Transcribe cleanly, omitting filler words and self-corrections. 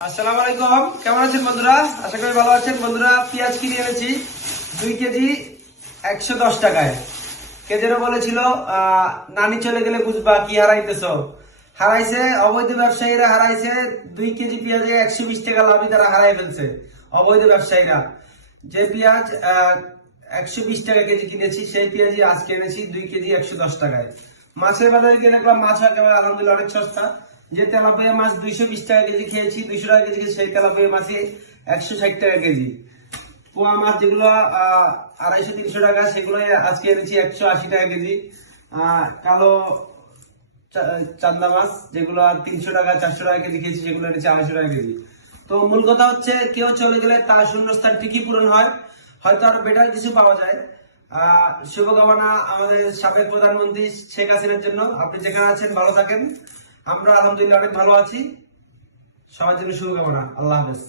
আসসালামু আলাইকুম, কেমন আছেন বন্ধুরা? আশা করি ভালো আছেন বন্ধুরা। পেঁয়াজ কিনে এনেছি 2 কেজি 110 টাকায়। কে যেন বলেছিল নানি চলে গেলে বুঝবা কি হারাইতেছ। হারাইছে অবৈধ ব্যবসায়ীরা, হারাইছে 2 কেজি পেঁয়াজে 120 টাকা লাভই তারা হারাই ফেলছে। অবৈধ ব্যবসায়ীরা যে পেঁয়াজ 120 টাকা কেজি কিনেছি, সেই পেঁয়াজই আজকে এনেছি 2 কেজি 110 টাকায়। মাছের বাজারে গিয়ে দেখলাম মাছ একেবারে আলহামদুলিল্লাহ অনেক সস্তা। যে তেলাপিয়া মাছ 220 টাকা কেজি খেয়েছি, 200 টাকা কেজি, সেই তেলাপিয়া মাছই 160 টাকা কেজি। পোয়া মাছ যেগুলো 250-300 টাকা, সেগুলো আজকে এনেছি 180 টাকা কেজি। কালো চান্দা মাছ যেগুলো 300 টাকা 400 টাকা কেজি খেয়েছি, সেগুলো এনেছি 250 টাকা কেজি। তো মূল কথা হচ্ছে, কেউ চলে গেলে তার শূন্যস্থান ঠিকই পূরণ হয়, হয়তো আরো বেটার কিছু পাওয়া যায়। শুভকামনা আমাদের সাবেক প্রধানমন্ত্রী শেখ হাসিনার জন্য। আপনি যেখানে আছেন ভালো থাকেন। আমরা আলহামদুলিল্লাহ অনেক ভালো আছি। সবার জন্য শুভকামনা। আল্লাহ হাফেজ।